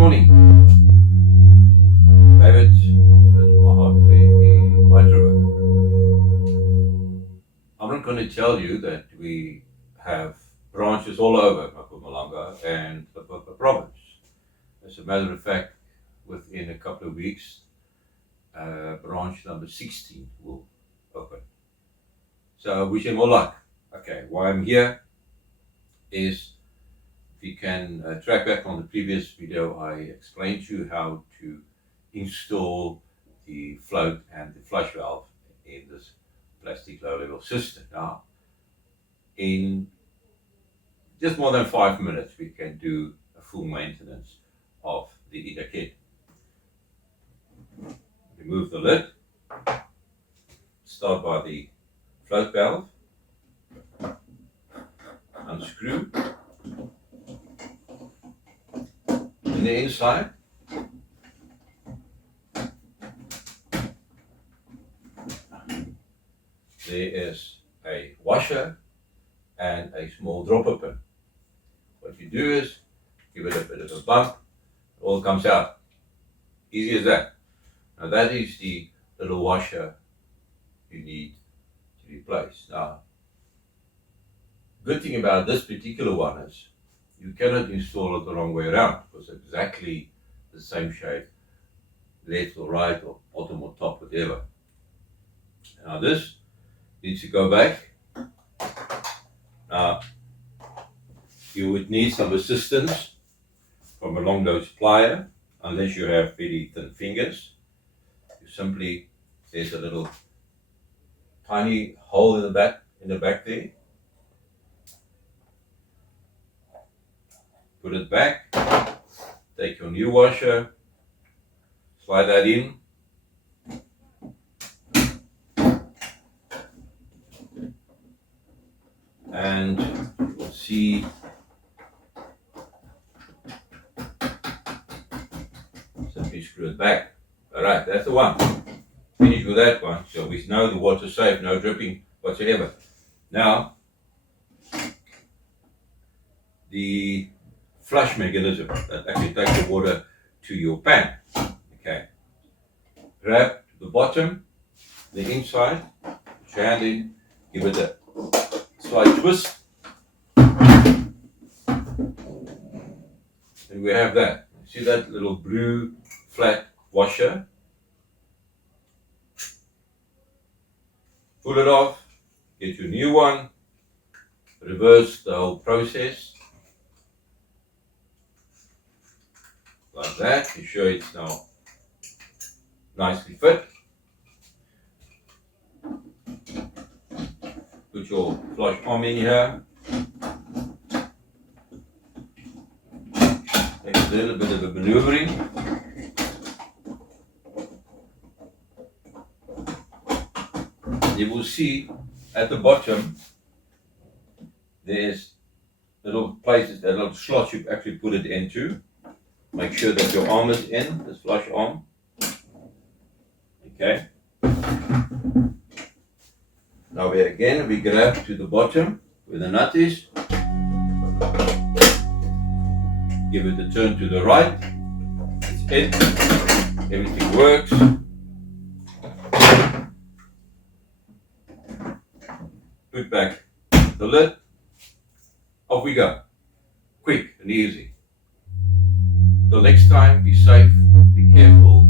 Morning, David, Laduma Hardware in Merwe. I'm not going to tell you that we have branches all over Mpumalanga and Limpopo Province. As a matter of fact, within a couple of weeks, branch number 16 will open. So wish him all luck. Okay, why I'm here is, if you can track back on the previous video, I explained to you how to install the float and the flush valve in this plastic low-level cistern. Now, in just more than 5 minutes, we can do a full maintenance of the inner kit. Remove the lid, start by the float valve, unscrew. In the inside, there is a washer and a small dropper pin. What you do is give it a bit of a bump, it all comes out. Easy as that. Now that is the little washer you need to replace. Now, good thing about this particular one is you cannot install it the wrong way around, because it's exactly the same shape, left or right or bottom or top, whatever. Now this needs to go back. Now you would need some assistance from a long nose plier, unless you have very thin fingers. You simply, there's a little tiny hole in the back there. Put it back, take your new washer, slide that in, and you will see simply screw it back. Alright, that's the one. Finish with that one, so we know the water's safe, no dripping whatsoever. Now, the flush mechanism that actually takes the water to your pan. Okay. Grab the bottom, the inside, put your hand in, give it a slight twist, and we have that. See that little blue flat washer? Pull it off, get your new one, reverse the whole process. Like that, to show it's now nicely fit. Put your flush arm in here. Take a little bit of a maneuvering. You will see at the bottom there's little places, that little slots you actually put it into. Make sure that your arm is in, this flush arm. Okay. Now we grab to the bottom where the nut is. Give it a turn to the right. It's in. Everything works. Put back the lid. Off we go. Quick and easy. Till next time, be safe, be careful,